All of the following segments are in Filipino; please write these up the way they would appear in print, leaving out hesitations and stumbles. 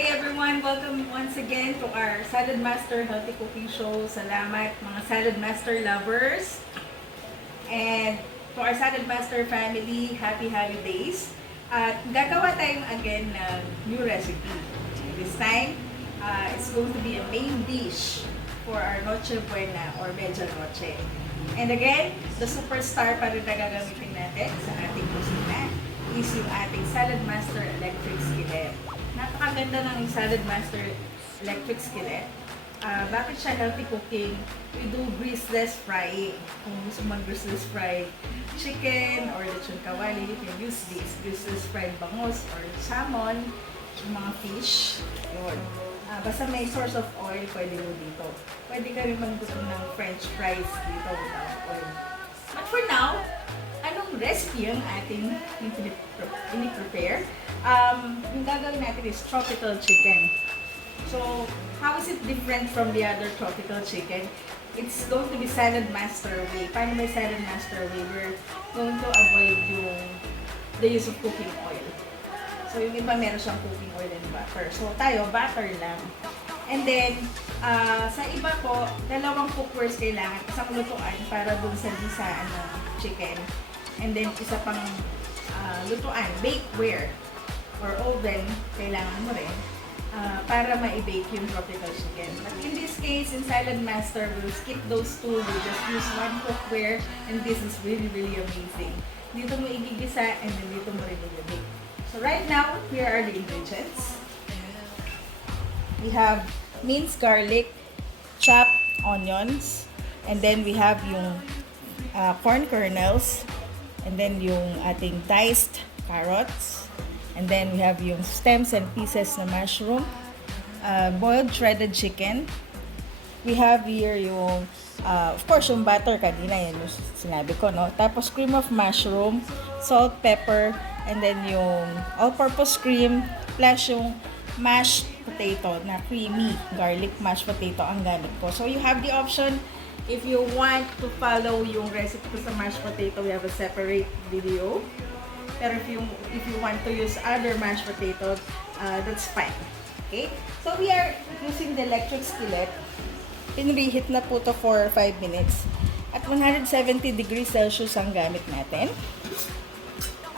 Hey everyone! Welcome once again to our Saladmaster Healthy Cooking Show. Salamat mga Saladmaster lovers. And to our Saladmaster family, happy holidays. At gagawa tayong again ng new recipe. This time, it's going to be a main dish for our Noche Buena or Media Noche. And again, the superstar pa rin na gagamitin natin sa ating kusina is yung ating Saladmaster Electric Skillet. Napakaganda ng Saladmaster Electric Skillet. Bakit siya healthy cooking? We do greaseless frying. Kung gusto mag-greaseless fried chicken or lechon kawali, you can use this. Greaseless fried bangus or salmon, yung mga fish. Yun. Basta may source of oil, pwede mo dito. Pwede ka rin magluto ng french fries dito without oil. But for now, anong recipe yung ating ini-prepare? Yung gagawin natin is tropical chicken. So, how is it different from the other tropical chicken? It's going to be Saladmaster way. Paano may Saladmaster way? We're going to avoid the use of cooking oil. So, yung iba meron siyang cooking oil and butter. So, tayo, butter lang. And then, sa iba po, dalawang cookwares kailangan. Isang lutuan para dun sa gisaan ng chicken. And then, isa pang lutuan, bakeware or oven, kailangan mo rin para ma-bake yung tropical chicken. But in this case, in Saladmaster, we'll skip those two. We'll just use one cookware and this is really, really amazing. Dito mo igigisa and then dito mo rin i-bake. So right now, here are the ingredients. We have minced garlic, chopped onions, and then we have yung corn kernels, and then yung ating diced carrots, and then we have yung stems and pieces na mushroom, boiled shredded chicken. We have here yung, of course, yung butter kanina, yan yung sinabi ko, no? Tapos cream of mushroom, salt, pepper, and then yung all-purpose cream, plus yung mashed potato na creamy garlic mashed potato ang gamit ko. So you have the option if you want to follow yung recipe ko sa mashed potato, we have a separate video. Pero if you want to use other mashed potatoes, that's fine. Okay? So we are using the electric skillet. Pinreheat na po to for 5 minutes. At 170 degrees Celsius ang gamit natin.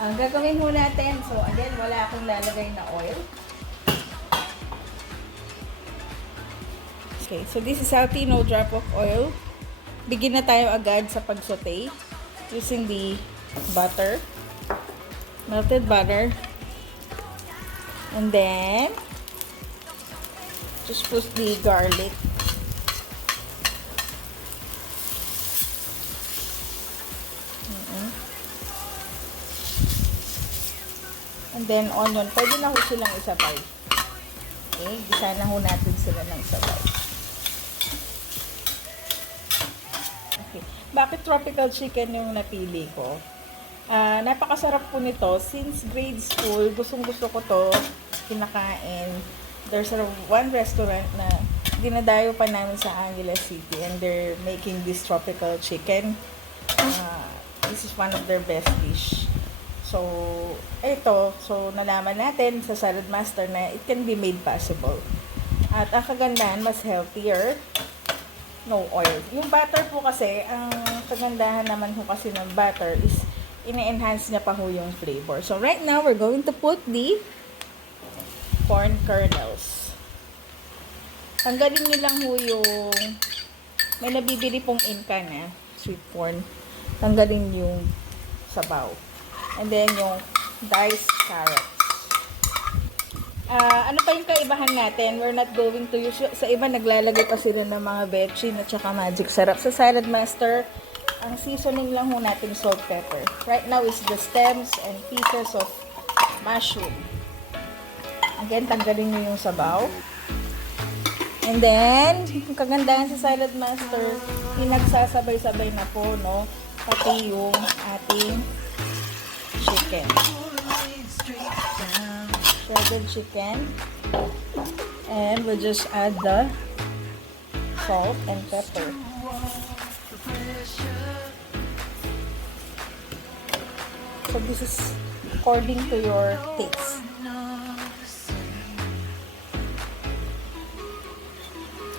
Ang gagawin mo natin, so again, wala akong lalagay na oil. Okay, so this is healthy, no drop of oil. Begin na tayo agad sa pag-saute using the butter, melted butter, and then just put the garlic. And then onion, pwede na ho silang isabay. Okay, gisa na ho natin sila ng sabay. Okay, bakit tropical chicken yung napili ko? Napakasarap po nito. Since grade school, gustong-gusto ko to kinakain. There's one restaurant na dinadayo pa namin sa Angeles City and they're making this tropical chicken. This is one of their best dish. So, ito, nalaman natin sa Saladmaster na it can be made possible. At ang kagandahan, mas healthier, no oil. Yung butter po kasi, ang kagandahan naman po kasi ng butter is ina-enhance niya pa ho yung flavor. So, right now, we're going to put the corn kernels. Tanggalin niyo lang ho yung, may nabibili pong inka na, sweet corn. Tanggalin yung sabaw. And then yung diced carrots. Ano pa yung kaibahan natin? We're not going to use, sa iba naglalagay pa sila ng mga bechin at saka magic syrup. Sa Saladmaster, ang seasoning lang ho natin salt, pepper. Right now is the stems and pieces of mushroom. Again, tanggalin nyo yung sabaw. And then, yung kagandahan sa Saladmaster, pinagsasabay-sabay na po, no? Pati yung ating chicken. Shredded chicken. And we'll just add the salt and pepper. So this is according to your taste.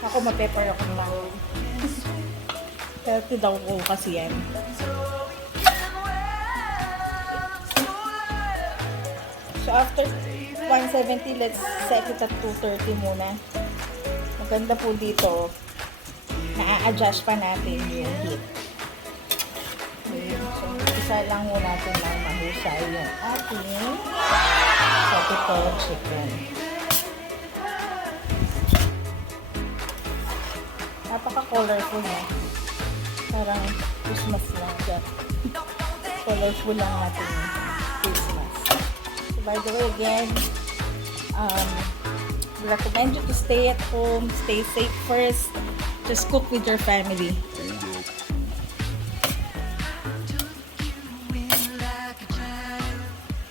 Ako ma-pepper ako lang. Healthy daw ko kasi yan. So after 170, let's set it at 230 muna. Maganda po dito, na-adjust pa natin yung heat. Okay. So isa lang muna natin lang mahusay yung ating tropical chicken. Napaka-colorful na. Parang Christmas lang dyan. Colorful lang natin yung Christmas. So by the way, again, we recommend you to stay at home, stay safe first. Just cook with your family.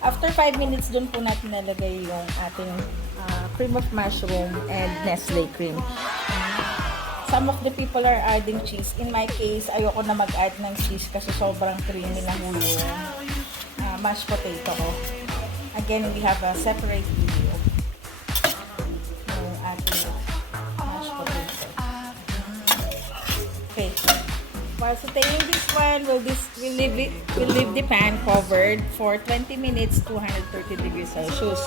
After 5 minutes, dun po natin nalagay yung ating cream of mushroom and Nestle cream. Some of the people are adding cheese. In my case, ayoko na mag-add ng cheese kasi sobrang creamy na yung mashed potato ko. Again, we have a separate video yung ating mashed potato. Okay. While sauteing this one, we'll leave the pan covered for 20 minutes, 230 degrees Celsius.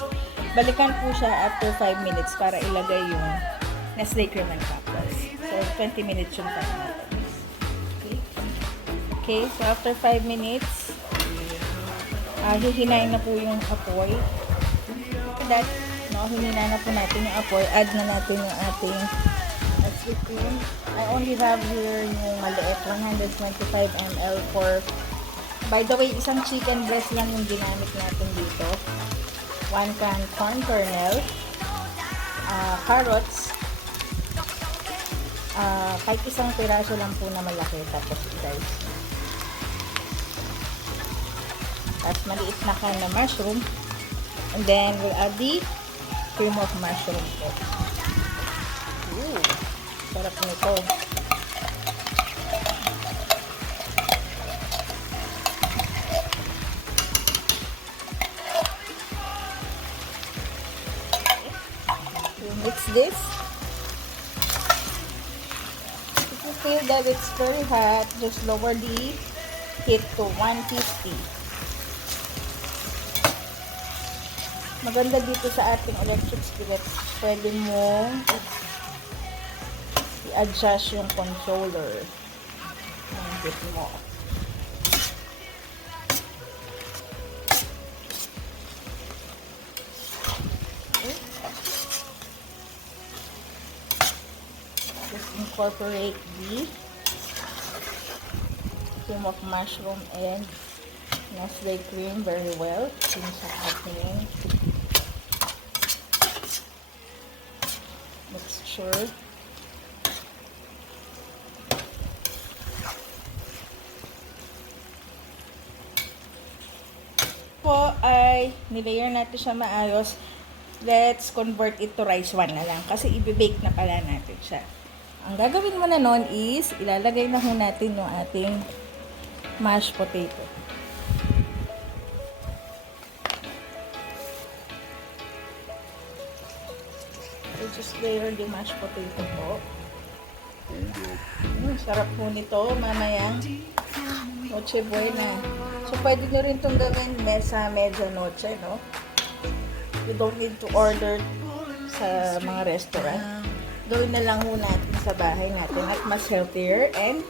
Balikan po siya after 5 minutes para ilagay yung Nestle cream and crackers. So, 20 minutes yung time natin. Okay. Okay, so after 5 minutes, hihinayin na po yung apoy. After that, hinina na po natin yung apoy. Add na natin yung ating Nestle cream. I only have here yung maliit, 125 ml for, by the way, isang chicken breast lang yung ginamit natin dito. 1 can corn kernel, carrots, kahit isang piraso lang po na malaki, tapos guys. Tapos maliit na can na mushroom. And then we'll add the cream of mushroom po. Ooh, sarap nito. We'll mix this. Feel that it's very hot, just lower the heat to 150. Maganda dito sa ating electric skillet, pwede mo i-adjust yung controller ng heat mo. Incorporate the cream of mushroom and Nestle cream very well sa ating mixture. Po ay nilayer natin siya maayos. Let's convert it to rice 1 na lang kasi i-bake na pala natin siya. Ang gagawin mo na nun is, ilalagay na ho natin yung ating mashed potato. So, just layer the mashed potato po. Sarap po nito, mamayang noche buena. So, pwede nyo rin itong gawin sa medianoche, no? You don't need to order sa mga restaurant. Gawin na lang ho natin sa bahay natin at mas healthier and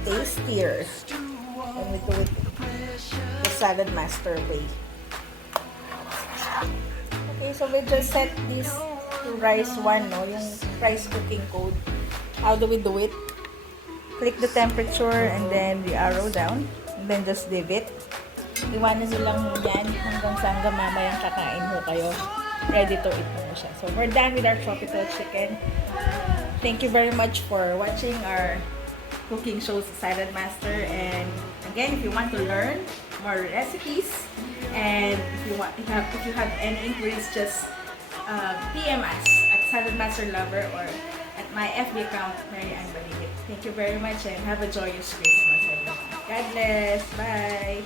tastier. And we do it the Saladmaster way. Okay, so we just set this to rice 1, no? Yung rice cooking code. How do we do it? Click the temperature and then the arrow down. And then just leave it. Iwanan nyo lang mo yan hanggang sa mamayang kakain ho kayo. Ready to eat na siya. So, we're done with our tropical chicken. Thank you very much for watching our cooking shows at Saladmaster. And again, if you want to learn more recipes and if you have any inquiries, just PM us at Saladmaster Lover or at my FB account, Mary Ann Baligit. Thank you very much and have a joyous Christmas, everyone. God bless. Bye.